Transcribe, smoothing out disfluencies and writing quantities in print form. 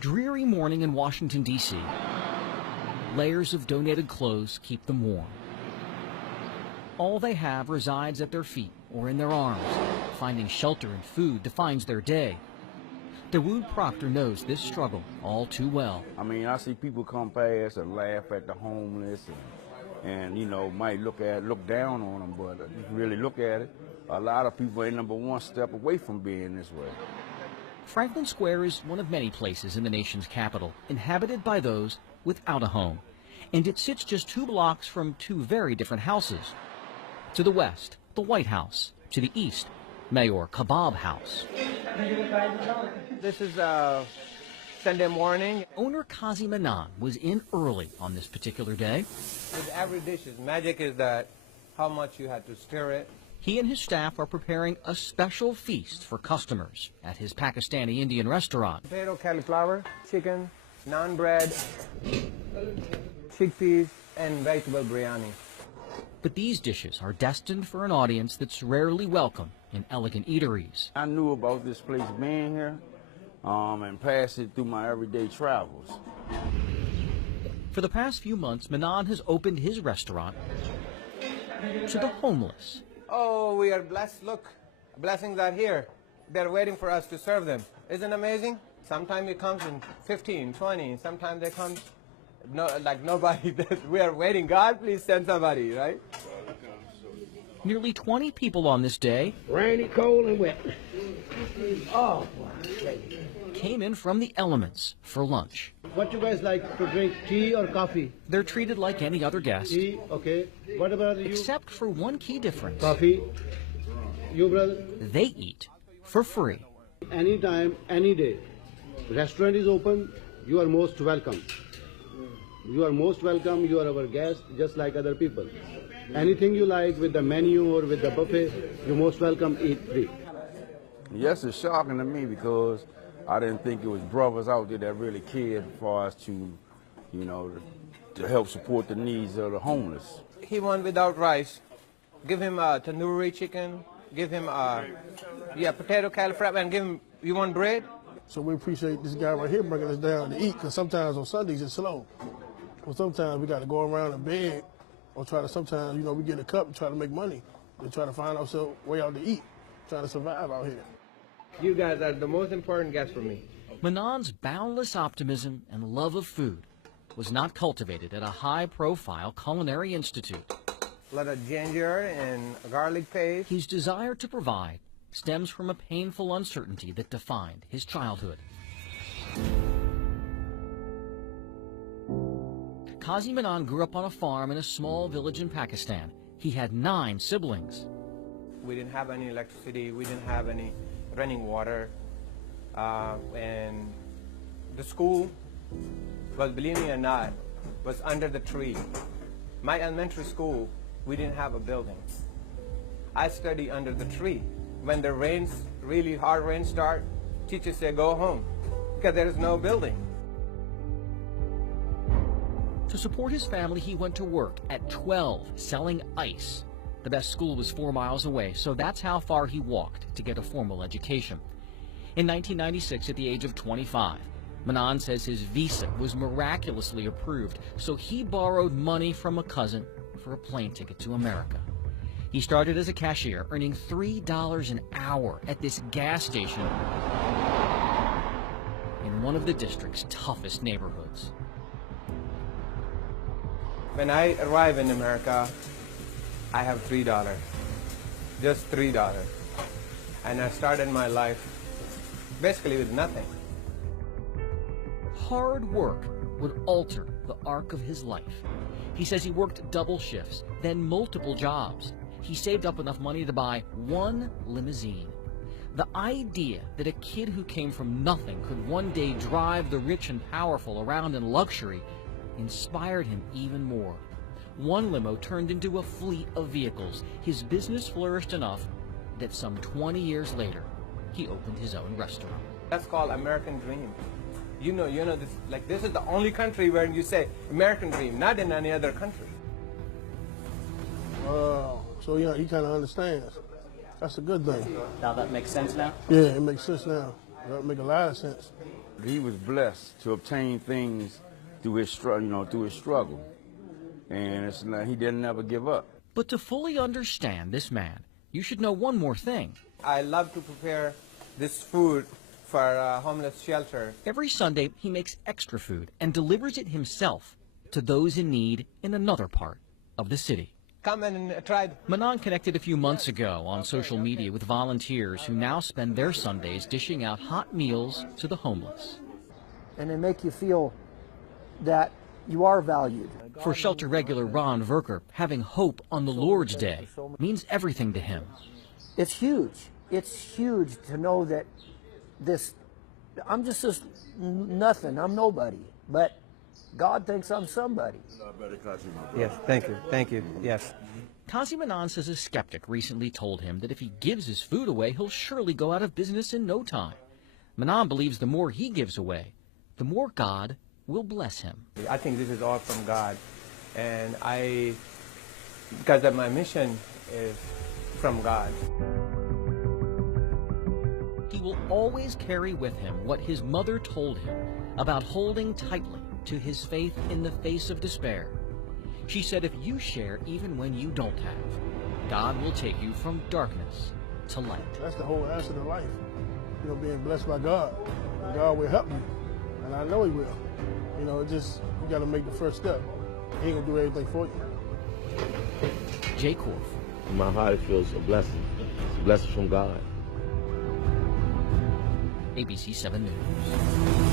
dreary morning in Washington, D.C., layers of donated clothes keep them warm. All they have resides at their feet or in their arms. Finding shelter and food defines their day. Dawood Proctor knows this struggle all too well. I mean, I see people come past and laugh at the homeless and you know, might look down on them, but if you really look at it, a lot of people ain't number one step away from being this way. Franklin Square is one of many places in the nation's capital inhabited by those without a home. And it sits just 2 blocks from 2 very different houses. To the west, the White House. To the east, Mayor Kebab House. This is Sunday morning. Owner Kazi Manan was in early on this particular day. With every dish, magic is that how much you had to stir it. He and his staff are preparing a special feast for customers at his Pakistani Indian restaurant. Potato, cauliflower, chicken, naan bread, chickpeas, and vegetable biryani. But these dishes are destined for an audience that's rarely welcome in elegant eateries. I knew about this place being here and passed it through my everyday travels. For the past few months, Manan has opened his restaurant to the homeless. Oh, we are blessed. Look, blessings are here. They're waiting for us to serve them. Isn't it amazing? Sometimes it comes in 15, 20. Sometimes they come, like nobody. We are waiting. God, please send somebody, right? Nearly 20 people on this day. Rainy, cold, and wet. Oh, came in from the elements for lunch. What you guys like to drink, tea or coffee? They're treated like any other guest. Tea, okay. What about you? Except for one key difference. Coffee. You, brother? They eat for free. Anytime, any day. Restaurant is open. You are most welcome. You are most welcome. You are our guest, just like other people. Anything you like with the menu or with the buffet, you're most welcome, eat free. Yes, it's shocking to me because I didn't think it was brothers out there that really cared for us to, you know, to help support the needs of the homeless. He won without rice. Give him a tandoori chicken. Give him a potato cauliflower, and give him, you want bread? So we appreciate this guy right here bringing us down to eat, because sometimes on Sundays it's slow. Well, sometimes we got to go around and beg, or sometimes, you know, we get a cup and try to make money. We try to find ourselves way out to eat, trying to survive out here. You guys are the most important guests for me. Manan's boundless optimism and love of food was not cultivated at a high-profile culinary institute. A lot of ginger and garlic paste. His desire to provide stems from a painful uncertainty that defined his childhood. Kazi Manan grew up on a farm in a small village in Pakistan. He had 9 siblings. We didn't have any electricity. We didn't have any running water. And the school, well, believe me or not, was under the tree. My elementary school, we didn't have a building. I studied under the tree. When the rains, really hard rains start, teachers say go home because there is no building. To support his family, he went to work at 12 selling ice. The best school was 4 miles away, so that's how far he walked to get a formal education. In 1996, at the age of 25, Manan says his visa was miraculously approved, so he borrowed money from a cousin for a plane ticket to America. He started as a cashier, earning $3 an hour at this gas station in one of the district's toughest neighborhoods. When I arrive in America, I have $3, just $3. And I started my life basically with nothing. Hard work would alter the arc of his life. He says he worked double shifts, then multiple jobs. He saved up enough money to buy 1 limousine. The idea that a kid who came from nothing could one day drive the rich and powerful around in luxury inspired him even more. 1 limo turned into a fleet of vehicles. His business flourished enough that some 20 years later, he opened his own restaurant. That's called American dream. You know, this is the only country where you say American dream, not in any other country. So yeah, he kind of understands. That's a good thing. Now that makes sense now? Yeah, it makes sense now. That make a lot of sense. He was blessed to obtain things through his struggle, and it's not, he didn't ever give up. But to fully understand this man, you should know one more thing. I love to prepare this food for a homeless shelter. Every Sunday, he makes extra food and delivers it himself to those in need in another part of the city. Come and try. Manon connected a few months ago on social media with volunteers who now spend their Sundays dishing out hot meals to the homeless. And they make you feel that you are valued. For shelter regular Ron Verker, having hope on the Lord's Day means everything to him. It's huge. It's huge to know that I'm just this nothing. I'm nobody. But God thinks I'm somebody. Yes, thank you. Thank you. Yes. Kazi Manan says a skeptic recently told him that if he gives his food away, he'll surely go out of business in no time. Manan believes the more he gives away, the more God will bless him. I think this is all from God. And because of my mission is from God. He will always carry with him what his mother told him about holding tightly to his faith in the face of despair. She said if you share even when you don't have, God will take you from darkness to light. That's the whole answer to life. You know, being blessed by God. God will help you, and I know he will. You know, you got to make the first step. He ain't going to do everything for you. Jay Korf. In my heart, it feels a blessing. It's a blessing from God. ABC 7 News.